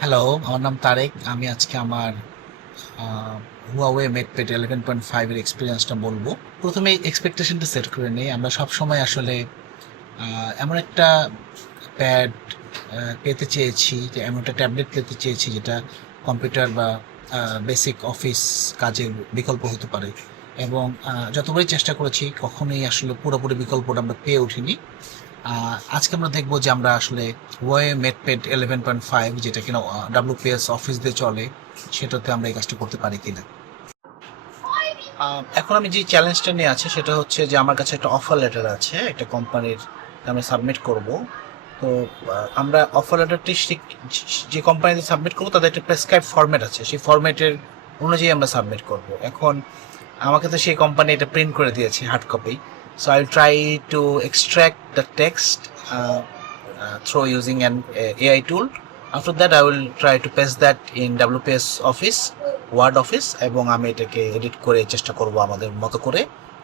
Hello, আমার নাম তারেক। আমি আজকে আমার হুয়াওয়ে মেটপেড 11.5 এর এক্সপিরিয়েন্সটা বলবো। প্রথমে এক্সপেকটেশনটা সেট করে নিই। আমরা সবসময় আসলে এমন একটা প্যাড পেতে চেয়েছি, যে এমন একটা ট্যাবলেট পেতে চেয়েছি যেটা কম্পিউটার বা বেসিক অফিস কাজের বিকল্প হতে পারে। এবং যতবারই চেষ্টা করেছি কখনোই আসলে পুরোপুরি বিকল্পটা আমরা পেয়ে উঠিনি। আজকে আমরা দেখবো যে আমরা আসলে ওয়ে মেটপেড 11.5 যেটা কিনা ডাব্লিউপিএস অফিস দিয়ে চলে, সেটাতে আমরা এই কাজটা করতে পারি কিনা। এখন আমি যে চ্যালেঞ্জটা নিয়ে আছে সেটা হচ্ছে যে আমার কাছে একটা অফার লেটার আছে একটা কোম্পানির, আমি সাবমিট করব। তো আমরা অফার লেটারটি যে কোম্পানিতে সাবমিট করবো তাদের একটা প্রেসক্রাইব ফরম্যাট আছে, সেই ফরম্যাটের অনুযায়ী আমরা সাবমিট করব। এখন আমাকে তো সেই কোম্পানি এটা প্রিন্ট করে দিয়েছে hard copy. So I will try to extract the text through using an AI tool. After that, I will try to paste that in WPS Office, word office, এবং আমি এটাকে এডিট করে চেষ্টা করব আমাদের মতো করে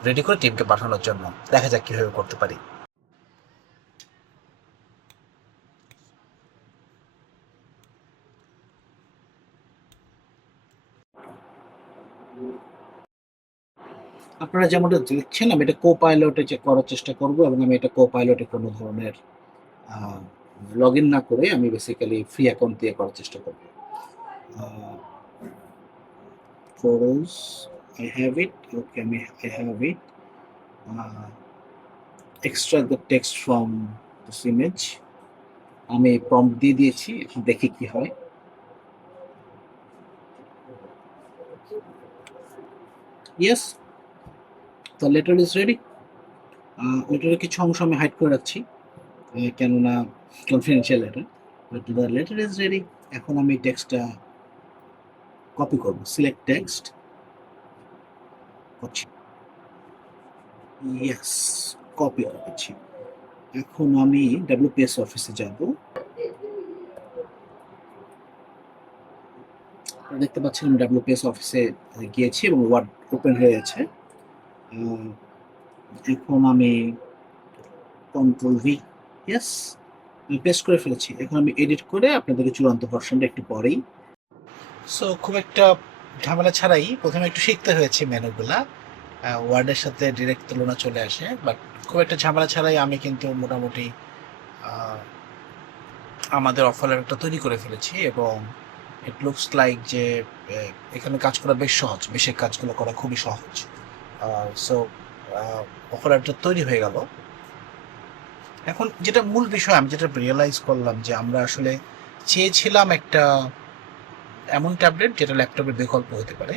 রেডি করে টিমকে পাঠানোর জন্য। দেখা যাক কিভাবে করতে পারি। আপনারা যেমনটা দেখছেন আমি এটা কো পাইলটে করার চেষ্টা করব, এবং আমি এটা কো পাইলটে কোনো ধরনের লগ ইন না করে আমি বেসিক্যালি ফ্রি অ্যাকাউন্ট দিয়ে করার চেষ্টা করব। Photos, I have it. Okay, I have it. Uh, Extract the text from this image. আমি প্রম্পট দিয়ে দিয়েছি, এখন দেখি কি হয়। Yes, the letter is ready. লেটারের কিছু অংশ আমি হাইড করে রাখছি, কেননা confidential letter. But the letter is ready. এখন আমি টেক্সটটা কপি করব, সিলেক্ট টেক্সট করছি। ইয়েস, কপি করেছি। এখন আমি ডাব্লিউপিএস অফিসে যাব। দেখতে পাচ্ছেন আমি ডাব্লিউপিএস অফিসে গিয়েছি এবং ওয়ার্ড ওপেন হয়ে গেছে। এখন আমি কন্ট্রোল ভি, ইয়েস, আমি পেস্ট করে ফেলেছি। এখন আমি এডিট করে আপনাদেরকে চূড়ান্ত ভার্সনটা একটু পরেই। সো খুব একটা ঝামেলা ছাড়াই প্রথমে একটু শিখতে হয়েছে মেনুগুলা, ওয়ার্ডের সাথে ডিরেক্ট তুলনা চলে আসে, বাট খুব একটা ঝামেলা ছাড়াই আমি কিন্তু মোটামুটি আমাদের অফার লেটারটা তৈরি করে ফেলেছি। এবং ইট লুকস লাইক যে এখানে কাজ করা বেশ সহজ, বেশি কাজগুলো করা খুবই সহজ। সো অফার লেটারটা তৈরি হয়ে গেল। এখন যেটা মূল বিষয় আমি যেটা রিয়েলাইজ করলাম যে আমরা আসলে চেয়েছিলাম একটা এমন ট্যাবলেট যেটা ল্যাপটপের বিকল্প হতে পারে।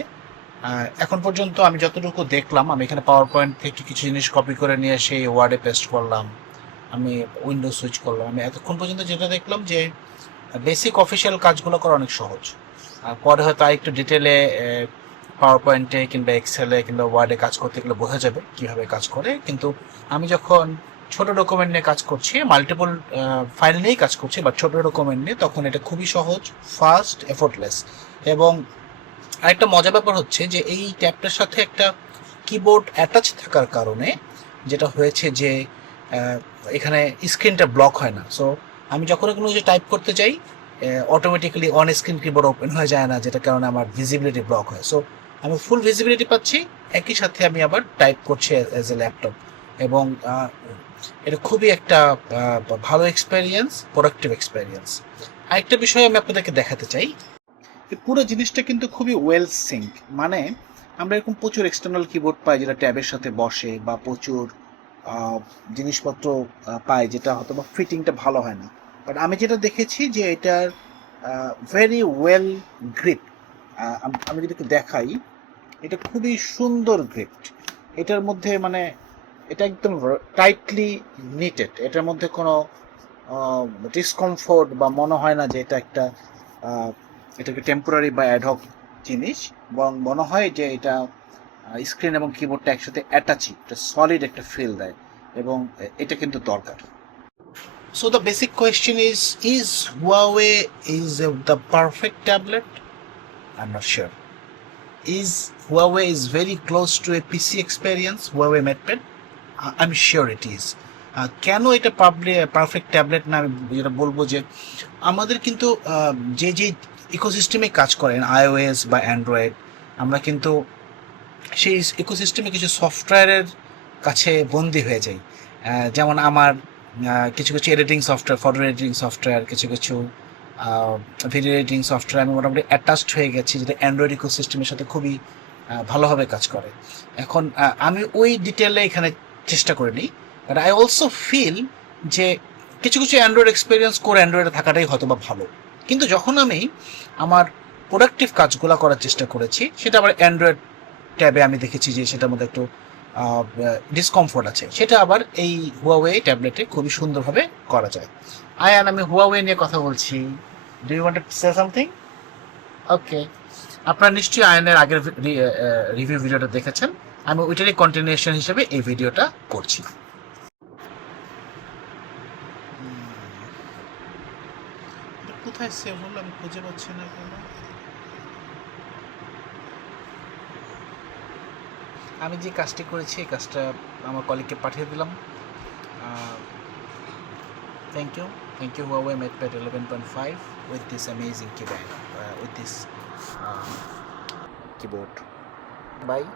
এখন পর্যন্ত আমি যতটুকু দেখলাম, আমি এখানে পাওয়ার পয়েন্ট থেকে কিছু জিনিস কপি করে নিয়ে সেই ওয়ার্ডে পেস্ট করলাম, আমি উইন্ডো সুইচ করলাম। আমি এতক্ষণ পর্যন্ত যেটা দেখলাম যে বেসিক অফিসিয়াল কাজগুলো করা অনেক সহজ। পরে হয়তো একটু ডিটেলে পাওয়ার পয়েন্টে কিংবা এক্সেলে কিংবা ওয়ার্ডে কাজ করতে গেলে বোঝা যাবে কীভাবে কাজ করে। কিন্তু আমি যখন ছোট ডকুমেন্ট নিয়ে কাজ করছি, মাল্টিপল ফাইল নিয়েই কাজ করছি, বাট ছোট ডকুমেন্ট নিয়ে, তখন এটা খুবই সহজ, ফাস্ট, এফোর্টলেস। এবং আরেকটা মজার ব্যাপার হচ্ছে যে এই ট্যাবটার সাথে একটা কিবোর্ড অ্যাটাচ থাকার কারণে যেটা হয়েছে যে এখানে স্ক্রিনটা ব্লক হয় না। সো আমি যখন কোনো কিছু টাইপ করতে চাই, automatically on screen keyboard open হয়ে যায় না, যেটা কারণে আমার ভিজিবিলিটি ব্লক হয়। সো আমি ফুল ভিজিবিলিটি পাচ্ছি, একই সাথে আমি আবার টাইপ করছি অ্যাজ এ ল্যাপটপ। এবং এটা খুবই একটা ভালো এক্সপেরিয়েন্স, প্রোডাক্টিভ এক্সপেরিয়েন্স। আরেকটা বিষয় আমি আপনাদেরকে দেখাতে চাই, এই পুরো জিনিসটা কিন্তু খুবই ওয়েল সিঙ্ক। মানে আমরা এরকম প্রচুর এক্সটার্নাল কিবোর্ড পাই যেটা ট্যাবের সাথে বসে, বা প্রচুর জিনিসপত্র পাই যেটা হয়তো বা ফিটিংটা ভালো হয় না। বাট আমি যেটা দেখেছি যে এটার ভেরি ওয়েল গ্রিপ। আমি যদি একটু দেখাই, এটা খুবই সুন্দর গ্রিপ। এটার মধ্যে মানে এটা একদম টাইটলি নিটেড, এটার মধ্যে কোনো ডিসকমফোর্ট বা মনে হয় না যে এটা একটা এটাকে টেম্পোরারি বা অ্যাডহক জিনিস, বরং মনে হয় যে এটা স্ক্রিন এবং কিবোর্ডটা একসাথে অ্যাটাচি, একটা সলিড একটা ফিল দেয়, এবং এটা কিন্তু দরকার। So the basic question is Huawei is the perfect tablet? I'm not sure. Is Huawei is very close to a PC experience, Huawei MatePad? I'm sure it is. কেন এটা perfect tablet না, আমি যেটা বলবো যে আমাদের কিন্তু যে যে ইকোসিস্টেমে কাজ করেন iOS বা অ্যান্ড্রয়েড, আমরা কিন্তু সেই ইকোসিস্টেমে কিছু সফটওয়্যারের কাছে বন্দি হয়ে যাই। যেমন আমার কিছু কিছু editing software, photo editing software, কিছু কিছু ভিডিও এডিটিং সফটওয়্যার আমি মোটামুটি অ্যাটাচড হয়ে গেছি, যেটা অ্যান্ড্রয়েড ইকোসিস্টেমের সাথে খুবই ভালোভাবে কাজ করে। এখন আমি ওই ডিটেলে এখানে চেষ্টা করে নিই, বাট আই অলসো ফিল যে কিছু কিছু অ্যান্ড্রয়েড এক্সপিরিয়েন্স করে অ্যান্ড্রয়েডে থাকাটাই হয়তো বা ভালো। কিন্তু যখন আমি আমার প্রোডাক্টিভ কাজগুলো করার চেষ্টা করেছি, সেটা আবার অ্যান্ড্রয়েড ট্যাবে আমি দেখেছি যে সেটার মধ্যে একটু ডিসকমফোর্ট আছে, সেটা আবার এই হুয়াওয়ে ট্যাবলেটে খুবই সুন্দরভাবে করা যায়। আয়ান, আমি হুয়াওয়ে নিয়ে কথা বলছি। Do you want to say something? Okay, আপনারা নিশ্চয়ই আয়নের আগের রিভিউ ভিডিওটা দেখেছেন, আমি ওইটারই কন্টিনিউশন হিসেবে এই ভিডিওটা করছি। কোথায় সেভ হলো আমি খুঁজে পাচ্ছি না কেন। আমি যে কাজটি করেছি এই কাজটা আমার কলিগকে পাঠিয়ে দিলাম। Thank you Huawei MatePad 11.5 with this amazing keyboard, with this keyboard. Bye.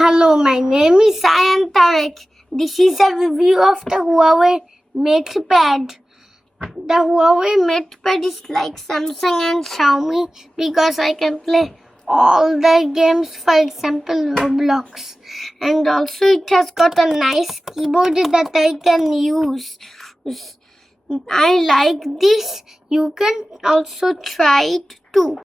Hello, my name is Sayan Tarek. This is a review of the Huawei MatePad. The Huawei MatePad is like Samsung and Xiaomi because I can play all the games, for example Roblox, and also it has got a nice keyboard that I can use. I like this. You can also try it too.